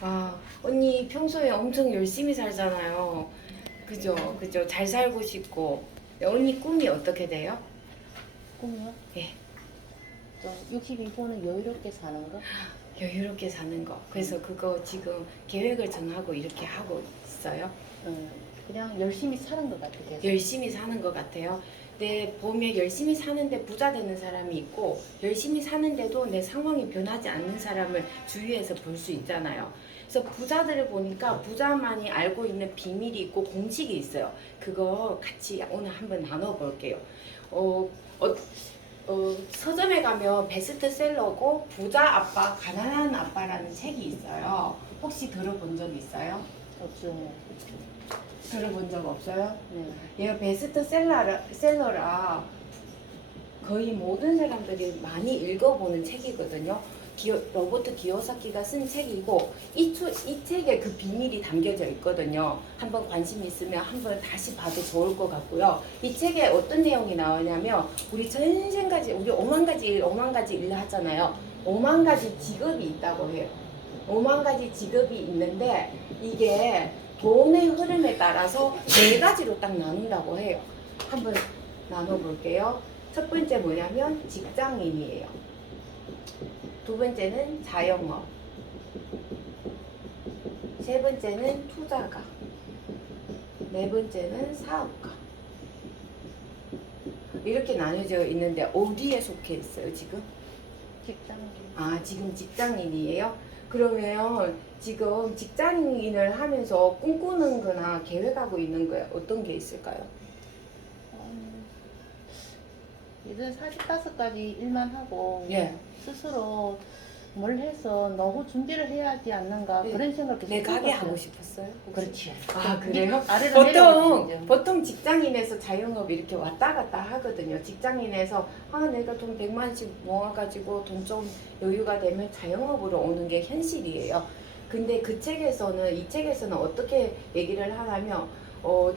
아, 언니 평소에 엄청 열심히 살잖아요. 그죠? 그죠? 잘 살고 싶고. 언니 꿈이 어떻게 돼요? 꿈이요? 예, 62호는 여유롭게 사는 거? 여유롭게 사는 거. 그래서 그거 지금 계획을 정하고 이렇게 하고 있어요. 그냥 열심히 사는 것 같아, 계속. 열심히 사는 것 같아요. 내 보면 열심히 사는데 부자 되는 사람이 있고 열심히 사는데도 내 상황이 변하지 않는 사람을 주위에서 볼 수 있잖아요. 그래서 부자들을 보니까 부자만이 알고 있는 비밀이 있고 공식이 있어요. 그거 같이 오늘 한번 나눠볼게요. 어, 어, 서점에 가면 베스트셀러고 부자 아빠, 가난한 아빠라는 책이 있어요. 혹시 들어본 적 있어요? 없어요. 들어본 적 없어요? 네. 얘가 베스트셀러라 거의 모든 사람들이 많이 읽어보는 책이거든요. 로버트 기요사키가 쓴 책이고 이 책에 그 비밀이 담겨져 있거든요. 한번 관심 있으면 한번 다시 봐도 좋을 것 같고요. 이 책에 어떤 내용이 나오냐면 우리 전생까지 우리 5만 가지 일 하잖아요. 5만 가지 직업이 있다고 해요. 5만 가지 직업이 있는데 이게 돈의 흐름에 따라서 네 가지로 딱 나눈다고 해요. 한번 나눠볼게요. 첫 번째 뭐냐면 직장인이에요. 두 번째는 자영업. 세 번째는 투자가. 네 번째는 사업가. 이렇게 나눠져 있는데 어디에 속해 있어요, 지금? 직장인. 아, 지금 직장인이에요? 그러면 지금 직장인을 하면서 꿈꾸는 거나 계획하고 있는 거야 어떤 게 있을까요? 이제 45까지 일만 하고 예. 스스로 뭘 해서 노후 준비를 해야 하지 않는가 네. 그런 생각을 계속 내 가게 해봤어요. 하고 싶었어요? 혹시? 그렇지. 아, 그래요? 아래로 내려오거든요. 보통 직장인에서 자영업 이렇게 왔다 갔다 하거든요. 직장인에서 내가 돈 100만씩 모아가지고 돈 좀 여유가 되면 자영업으로 오는 게 현실이에요. 근데 이 책에서는 어떻게 얘기를 하냐면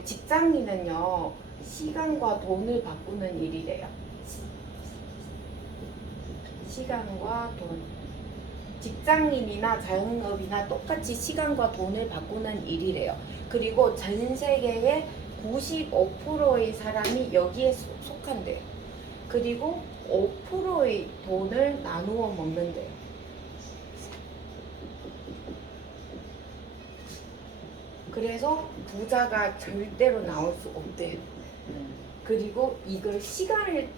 직장인은요 시간과 돈을 바꾸는 일이래요. 시간과 돈. 직장인이나 자영업이나 똑같이 시간과 돈을 바꾸는 일이래요. 그리고 전 세계의 95%의 사람이 여기에 속한대요. 그리고 5%의 돈을 나누어 먹는데요. 그래서 부자가 절대로 나올 수 없대요. 그리고 이걸 시간을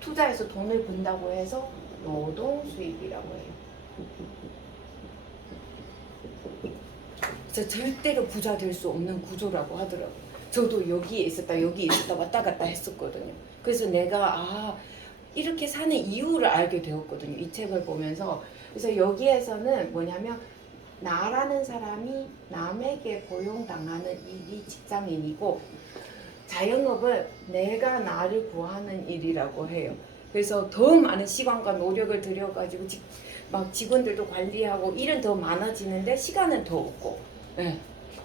투자해서 돈을 번다고 해서 노동 수입이라고 해요. 그래서 절대로 부자 될 수 없는 구조라고 하더라고요. 저도 여기에 있었다 여기 있었다 왔다 갔다 했었거든요. 그래서 내가 이렇게 사는 이유를 알게 되었거든요. 이 책을 보면서. 그래서 여기에서는 뭐냐면 나라는 사람이 남에게 고용당하는 일이 직장인이고 자영업은 내가 나를 구하는 일이라고 해요. 그래서 더 많은 시간과 노력을 들여가지고 막 직원들도 관리하고 일은 더 많아지는데 시간은 더 없고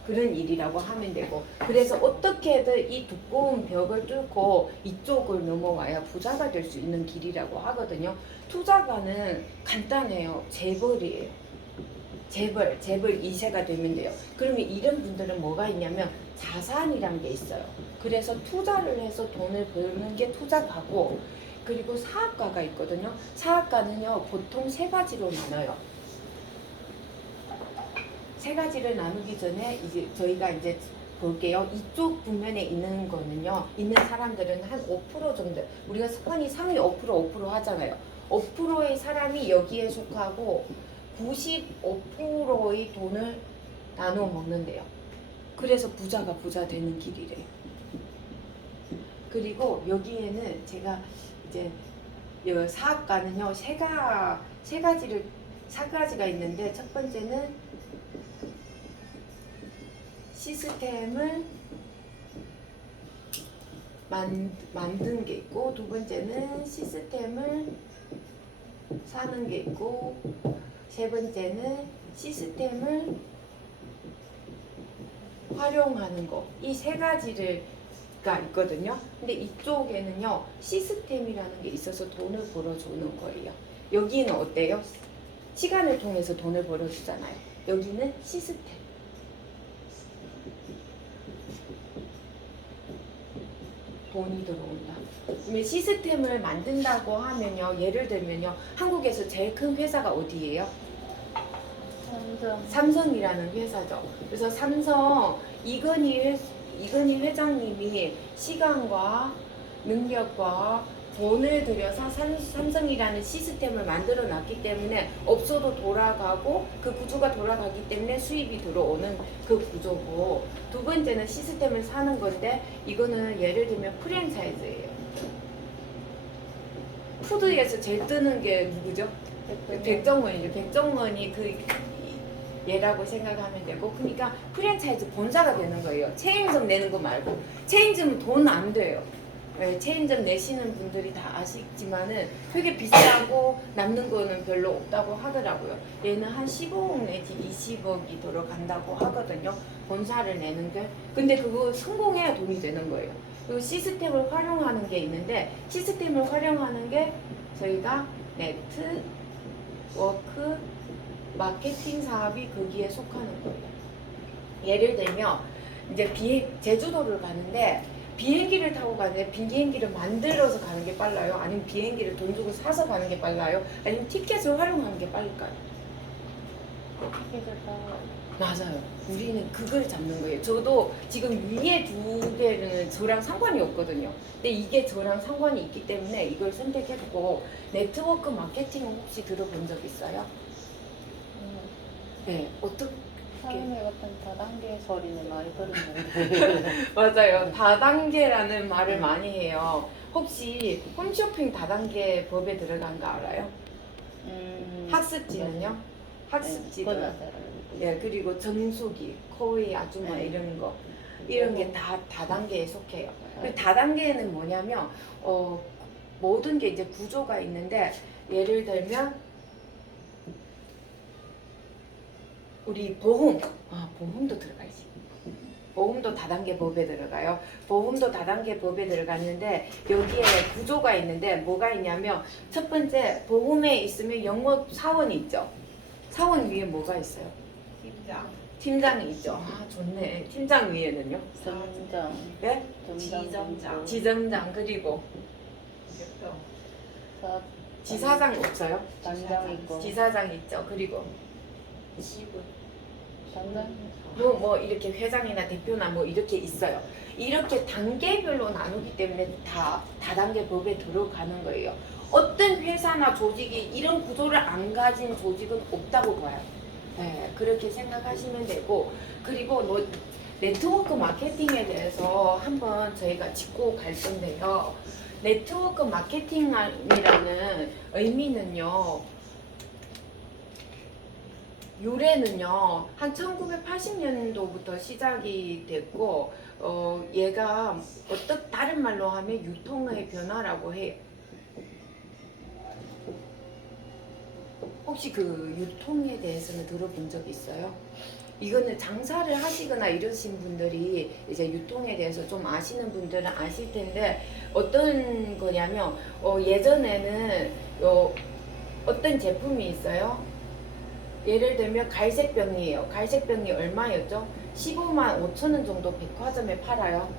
그런 일이라고 하면 되고 그래서 어떻게든 이 두꺼운 벽을 뚫고 이쪽을 넘어와야 부자가 될 수 있는 길이라고 하거든요. 투자가는 간단해요. 재벌이에요. 재벌 2세가 되면 돼요. 그러면 이런 분들은 뭐가 있냐면 자산이란 게 있어요. 그래서 투자를 해서 돈을 버는 게 투자가고 그리고 사업가가 있거든요. 사업가는요 보통 세 가지로 나눠요. 세 가지를 나누기 전에 이제 저희가 이제 볼게요. 이쪽 분면에 있는 거는요. 있는 사람들은 한 5% 정도. 우리가 흔히 상위 5% 하잖아요. 5%의 사람이 여기에 속하고 95%의 돈을 나눠 먹는데요. 그래서 부자가 부자 되는 길이래요. 그리고 여기에는 제가 이제 사업가는요 세 가지가 있는데 첫 번째는 시스템을 만든 게 있고 두 번째는 시스템을 사는 게 있고 세 번째는 시스템을 활용하는 거. 이 세 가지가 있거든요. 근데 이쪽에는요 시스템이라는 게 있어서 돈을 벌어주는 거예요. 여기는 어때요? 시간을 통해서 돈을 벌어주잖아요. 여기는 시스템. 돈이 들어온다. 그러면 시스템을 만든다고 하면요, 예를 들면요, 한국에서 제일 큰 회사가 어디예요? 삼성이라는 회사죠. 그래서 삼성 이건희 회장님이 시간과 능력과 돈을 들여서 삼성이라는 시스템을 만들어 놨기 때문에 업소도 돌아가고 그 구조가 돌아가기 때문에 수입이 들어오는 그 구조고, 두 번째는 시스템을 사는 건데 이거는 예를 들면 프랜차이즈예요. 푸드에서 제일 뜨는 게 누구죠? 백종원이죠. 백종원이 그 얘라고 생각하면 되고, 그러니까 프랜차이즈 본사가 되는 거예요. 체인점 내는 거 말고. 체인점은 돈 안 돼요. 네, 체인점 내시는 분들이 다 아시지만은 되게 비싸고 남는 거는 별로 없다고 하더라고요. 얘는 한 15억 내지 20억이 들어간다고 하거든요. 본사를 내는 게. 근데 그거 성공해야 돈이 되는 거예요. 그리고 시스템을 활용하는 게 있는데, 시스템을 활용하는 게 저희가 네트워크 마케팅 사업이 거기에 속하는 거예요. 예를 들면 이제 제주도를 가는데 비행기를 타고 가는데 비행기를 만들어서 가는 게 빨라요? 아니면 비행기를 돈 주고 사서 가는 게 빨라요? 아니면 티켓을 활용하는 게 빠를까요? 맞아요. 우리는 그걸 잡는 거예요. 저도 지금 위에 두 개는 저랑 상관이 없거든요. 근데 이게 저랑 상관이 있기 때문에 이걸 선택했고, 네트워크 마케팅은 혹시 들어본 적 있어요? 네. 어떻게? 사람의 같은 다단계 소리는 많이 들었는데. 맞아요. 다단계라는 말을 많이 해요. 혹시 홈쇼핑 다단계 법에 들어간 거 알아요? 학습지는요? 학습지도. 예, 그리고 정수기, 코웨이 아줌마 네. 이런 거, 이런 게 다 다단계에 속해요. 그 다단계는 뭐냐면 모든 게 이제 구조가 있는데, 예를 들면 우리 보험도 들어가야지. 보험도 다단계 법에 들어가요. 보험도 다단계 법에 들어갔는데 여기에 구조가 있는데 뭐가 있냐면, 첫 번째 보험에 있으면 영업 사원이 있죠. 사원 위에 뭐가 있어요? 팀장이 있죠. 아, 좋네. 팀장 위에는요? 점장. 네? 지점장, 그리고 지사장 없어요? 단장 있고. 지사장 있죠. 그리고 단장. 뭐 이렇게 회장이나 대표나 뭐 이렇게 있어요. 이렇게 단계별로 나누기 때문에 다 다단계 법에 들어가는 거예요. 어떤 회사나 조직이 이런 구조를 안 가진 조직은 없다고 봐요. 네, 그렇게 생각하시면 되고, 그리고 네트워크 마케팅에 대해서 한번 저희가 짚고 갈 건데요. 네트워크 마케팅이라는 의미는요, 유래는요 한 1980년도부터 시작이 됐고, 얘가 다른 말로 하면 유통의 변화라고 해요. 혹시 그 유통에 대해서는 들어본 적 있어요? 이거는 장사를 하시거나 이러신 분들이 이제 유통에 대해서 좀 아시는 분들은 아실 텐데, 어떤 거냐면 예전에는 어떤 제품이 있어요. 예를 들면 갈색병이에요. 갈색병이 얼마였죠? 15만 5천 원 정도 백화점에 팔아요.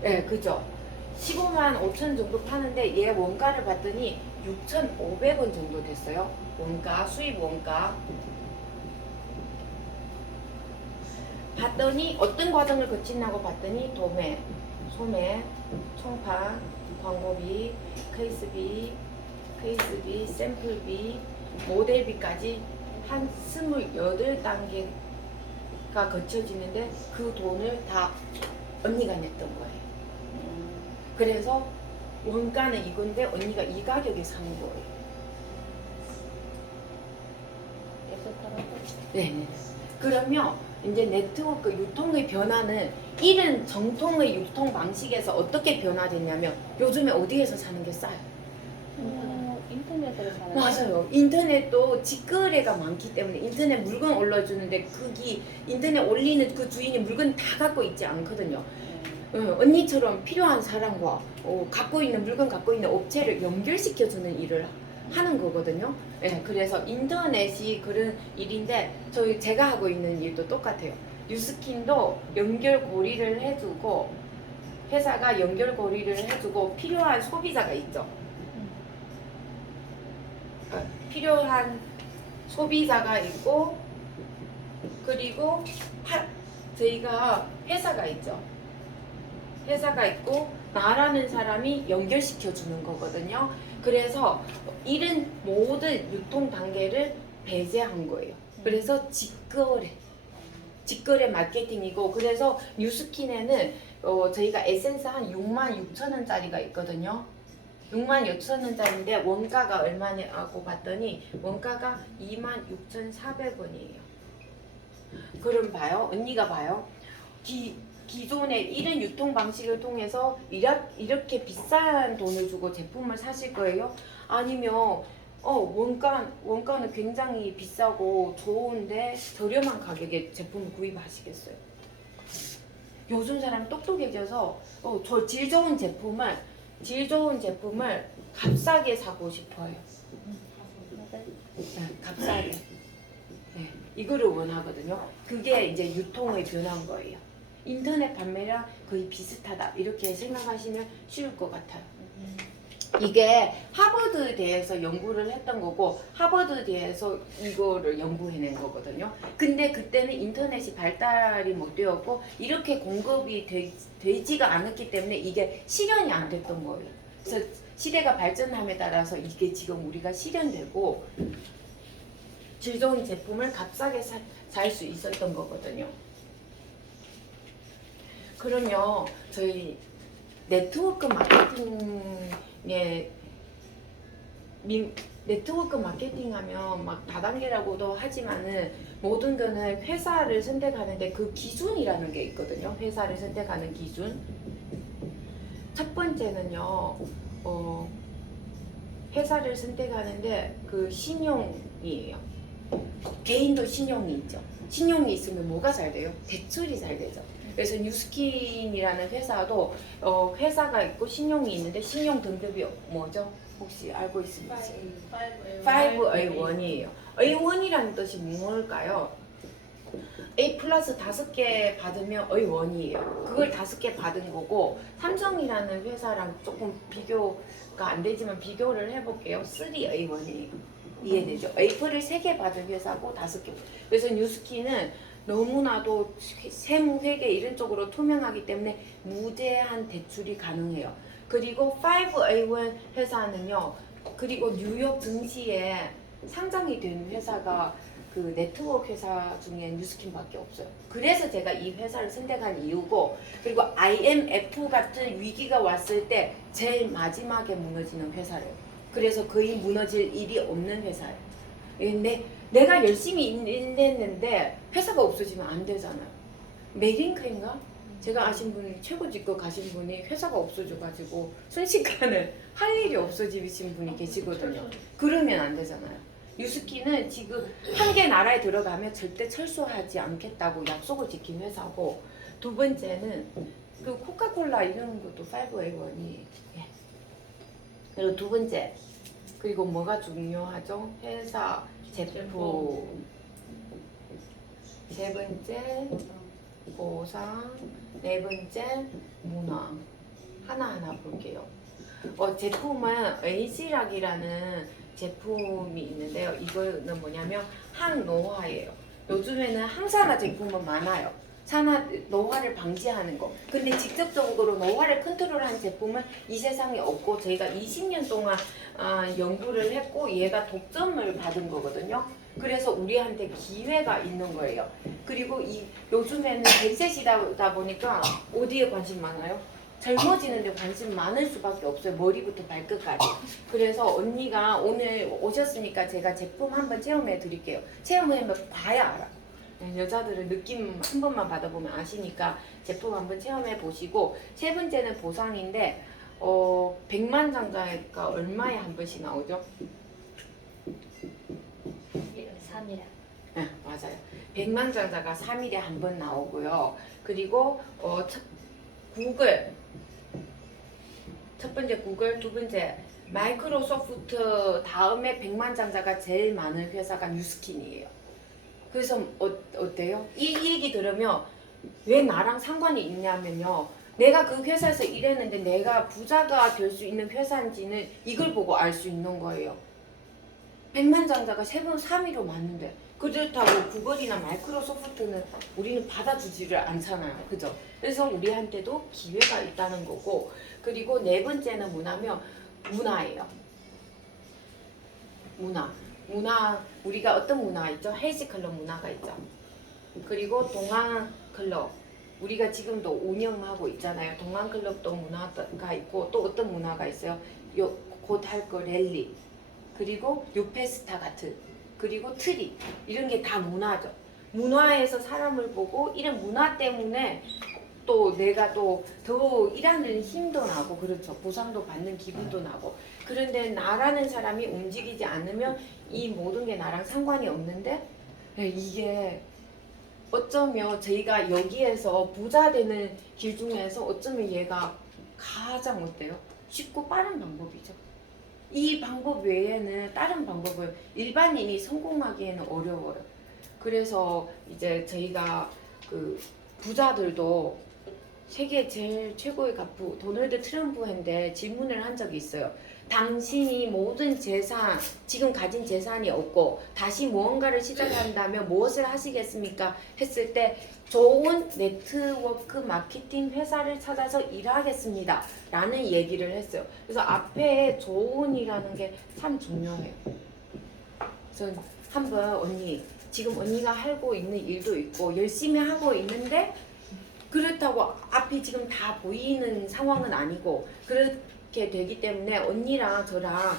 네, 그죠? 15만 5천 원 정도 파는데 얘 원가를 봤더니 6,500원 정도 됐어요. 원가, 수입 원가. 봤더니 어떤 과정을 거친다고 봤더니 도매, 소매, 총판, 광고비, 케이스비, 샘플비, 모델비까지 한 28단계가 거쳐지는데 그 돈을 다 언니가 냈던 거예요. 그래서 원가는 이건데 언니가 이 가격에 사는 거예요. 네. 그러면 이제 네트워크 유통의 변화는 이런 정통의 유통 방식에서 어떻게 변화됐냐면, 요즘에 어디에서 사는 게 싸요? 인터넷으로 사는. 맞아요. 인터넷도 직거래가 많기 때문에 인터넷 물건 올려주는데 거기 인터넷 올리는 그 주인이 물건 다 갖고 있지 않거든요. 언니처럼 필요한 사람과 물건 갖고 있는 업체를 연결시켜주는 일을 하는 거거든요. 예, 그래서 인터넷이 그런 일인데 제가 하고 있는 일도 똑같아요. 뉴스킨도 연결고리를 해주고 회사가 연결고리를 해주고 필요한 소비자가 있죠. 필요한 소비자가 있고 그리고 저희가 회사가 있죠. 회사가 있고 나라는 사람이 연결시켜 주는 거거든요. 그래서 이런 모든 유통 단계를 배제한 거예요. 그래서 직거래 마케팅이고 그래서 뉴스킨에는 저희가 에센스 한 66,000원짜리가 있거든요. 66,000원짜리인데 원가가 얼마냐고 봤더니 원가가 26,400원이에요. 그럼 봐요. 언니가 봐요. 기존의 이런 유통 방식을 통해서 이렇게 비싼 돈을 주고 제품을 사실 거예요? 아니면 원가는 굉장히 비싸고 좋은데 저렴한 가격에 제품을 구입하시겠어요? 요즘 사람 똑똑해져서 저 질 좋은 제품을 값싸게 사고 싶어요. 네, 값싸게. 네, 이거를 원하거든요. 그게 이제 유통의 변화인 거예요. 인터넷 판매랑 거의 비슷하다 이렇게 생각하시면 쉬울 것 같아요. 이게 하버드대에서 연구를 했던 거고 하버드대에서 이거를 연구해낸 거거든요. 근데 그때는 인터넷이 발달이 못 되었고 이렇게 공급이 되지가 않았기 때문에 이게 실현이 안 됐던 거예요. 그래서 시대가 발전함에 따라서 이게 지금 우리가 실현되고 질 좋은 제품을 값싸게 살 수 있었던 거거든요. 그러면 저희 네트워크 마케팅하면 막 다단계라고도 하지만은 모든 거는 회사를 선택하는데 그 기준이라는 게 있거든요. 회사를 선택하는 기준. 첫 번째는요, 회사를 선택하는데 그 신용이에요. 개인도 신용이 있죠. 신용이 있으면 뭐가 잘 돼요? 대출이 잘 되죠. 그래서 뉴스킨이라는 회사도 회사가 있고 신용이 있는데 신용 등급이 뭐죠? 혹시 알고 있습니까? 5A1이에요. A1이라는 뜻이 뭘까요? A 플러스 5개 받으면 A1이에요. 그걸 5개 받은 거고 삼성이라는 회사랑 조금 비교가 안 되지만 비교를 해볼게요. 3A1이에요. 이해되죠? A플을 3개 받은 회사고 5개. 그래서 뉴스킨은 너무나도 세무 회계 이런 쪽으로 투명하기 때문에 무제한 대출이 가능해요. 그리고 5A1 회사는요. 그리고 뉴욕 증시에 상장이 된 회사가 그 네트워크 회사 중에 뉴스킨밖에 없어요. 그래서 제가 이 회사를 선택한 이유고 그리고 IMF 같은 위기가 왔을 때 제일 마지막에 무너지는 회사래요. 그래서 거의 무너질 일이 없는 회사예요. 근데 내가 열심히 일했는데 회사가 없어지면 안 되잖아요. 메링크인가? 제가 아신 분이 최고 직급 가신 분이 회사가 없어져가지고 순식간에 할 일이 없어지신 분이 계시거든요. 그러면 안 되잖아요. 뉴스킨은 지금 한 개 나라에 들어가면 절대 철수하지 않겠다고 약속을 지킨 회사고 두 번째는 그 코카콜라 이런 것도 5A1이 그리고 두 번째 그리고 뭐가 중요하죠? 회사 제품 세 번째 보상 네 번째 문화 하나하나 볼게요. 제품은 에이지락이라는 제품이 있는데요. 이거는 뭐냐면 항노화예요. 요즘에는 항산화 제품은 많아요. 노화를 방지하는 거. 근데 직접적으로 노화를 컨트롤하는 제품은 이 세상에 없고 저희가 20년 동안 연구를 했고 얘가 독점을 받은 거거든요. 그래서 우리한테 기회가 있는 거예요. 그리고 요즘에는 100세시다 보니까 어디에 관심 많아요? 젊어지는데 관심 많을 수밖에 없어요. 머리부터 발끝까지. 그래서 언니가 오늘 오셨으니까 제가 제품 한번 체험해 드릴게요. 체험을 봐야 알아. 여자들은 느낌 한 번만 받아보면 아시니까 제품 한번 체험해 보시고 세 번째는 보상인데 100만 장자가 얼마에 한 번씩 나오죠? 3일에. 네, 맞아요. 100만 장자가 3일에 한 번 나오고요. 그리고 구글 첫 번째 구글, 두 번째 마이크로소프트 다음에 백만장자가 제일 많은 회사가 뉴스킨이에요. 그래서 어때요? 이 얘기 들으면 왜 나랑 상관이 있냐면요. 내가 그 회사에서 일했는데 내가 부자가 될 수 있는 회사인지는 이걸 보고 알 수 있는 거예요. 백만장자가 3위로 많은데 그렇다고 구글이나 마이크로소프트는 우리는 받아주지를 않잖아요. 그죠? 그래서 우리한테도 기회가 있다는 거고, 그리고 네 번째는 뭐냐면 문화예요. 문화, 우리가 어떤 문화 있죠? 헬스 클럽 문화가 있죠. 그리고 동안 클럽, 우리가 지금도 운영하고 있잖아요. 동안 클럽도 문화가 있고, 또 어떤 문화가 있어요? 곧 할 거 랠리, 그리고 요페스타 같은, 그리고 트립, 이런 게 다 문화죠. 문화에서 사람을 보고 이런 문화 때문에 또 내가 또 더 일하는 힘도 나고, 그렇죠. 보상도 받는 기분도 나고. 그런데 나라는 사람이 움직이지 않으면 이 모든 게 나랑 상관이 없는데, 이게 어쩌면 저희가 여기에서 부자 되는 길 중에서 어쩌면 얘가 가장 어때요? 쉽고 빠른 방법이죠. 이 방법 외에는 다른 방법을 일반인이 성공하기에는 어려워요. 그래서 이제 저희가 그 부자들도 세계 제일 최고의 가부 도널드 트럼프한테 질문을 한 적이 있어요. 당신이 모든 재산, 지금 가진 재산이 없고 다시 무언가를 시작한다면 무엇을 하시겠습니까? 했을 때 좋은 네트워크 마케팅 회사를 찾아서 일하겠습니다 라는 얘기를 했어요. 그래서 앞에 좋은이라는 게 참 중요해요. 그래서 한번 언니, 지금 언니가 하고 있는 일도 있고 열심히 하고 있는데 그렇다고 앞이 지금 다 보이는 상황은 아니고, 그렇게 되기 때문에 언니랑 저랑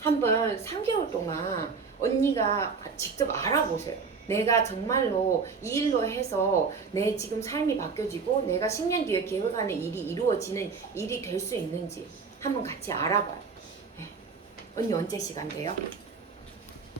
한번 3개월 동안 언니가 직접 알아보세요. 내가 정말로 이 일로 해서 내 지금 삶이 바뀌어지고 내가 10년 뒤에 계획하는 일이 이루어지는 일이 될 수 있는지 한번 같이 알아봐요. 네. 언니 언제 시간 돼요?